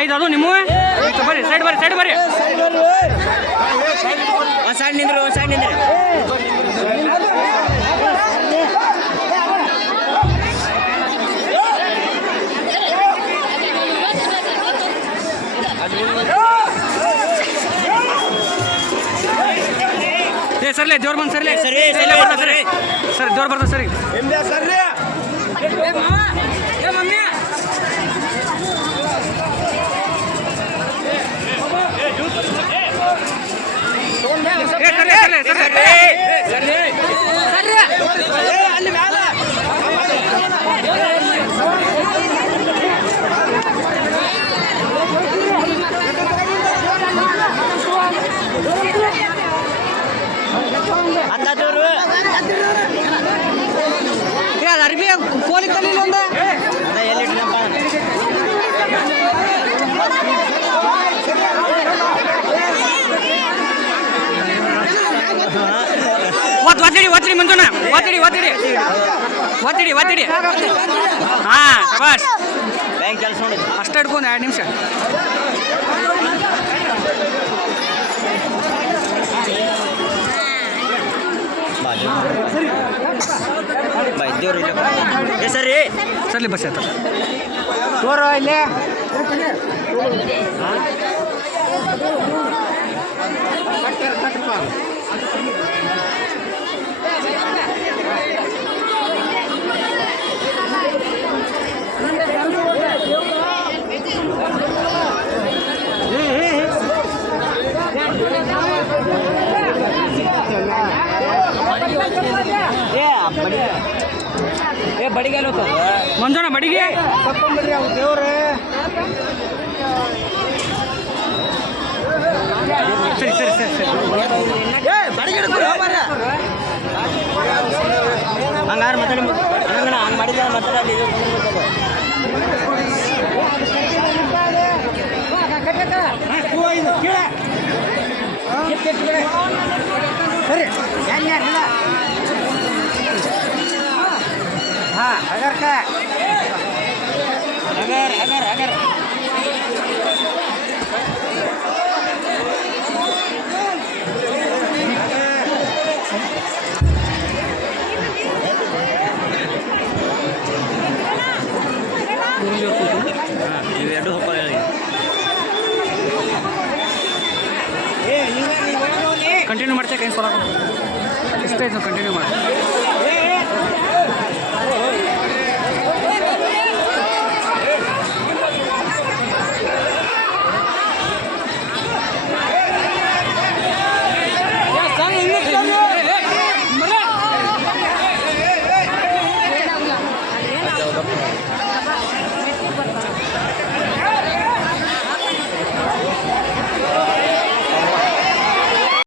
ಐದು ಅದು ನಿಮ್ಮ ಬರ್ರಿ ಸೈಡ್ ಬರ್ರಿ ಸೈಡ್ ಬರ್ರಿ ಒಂದು ಸೈಡ್ ನಿಂದ್ರಿ ಒಂದು ಸೈಡ್ ನಿಂದ್ರಿ ಸರ್ಲೆ ಜೋರ್ ಬಂದು ಸರ್ಲೆ ಸರಿ ಸರ್ ಜೋರ್ ಬರ್ತ ಸರಿ ಅರ್ಬಿ ಕೋಲಿ ತಲೆ ಒಂದ ಒತ್ತಡಿ ಮುಂಚೋಣ ಒತ್ತಡಿ ಹಾ ಶಬಾಷ್ ಬ್ಯಾಂಕ್ ಕೆಲಸ ನೋಡಿ ಅಷ್ಟು ಹಿಡ್ಕೊಂಡು 2 ನಿಮಿಷ ಸರ್ಲಿ ಬಸ್ ಆಯ್ತು ತೋರೋ ಇಲ್ಲೇ ಬಡಿಗೆ ಮಂಜೋಣ ಬಡಿಗೆ ತಕೊಂಡ್ಬಿಡ್ರಿ ಅವ್ರು ದೇವ್ರೆ ಸರಿ ಹಂಗಾರು ಮಾತಾಡಿ ಹಂಗೆ ಮಾಡಿದ್ರೆ ಮಾತಾಡಿ ಸರಿ हाँ अगर का अगर कंटिन्यू ಮಾಡ್ತಾ ಕೈ ಸರ ಇಷ್ಟ ಇದು ಕಂಟಿನ್ಯೂ ಮಾಡಿ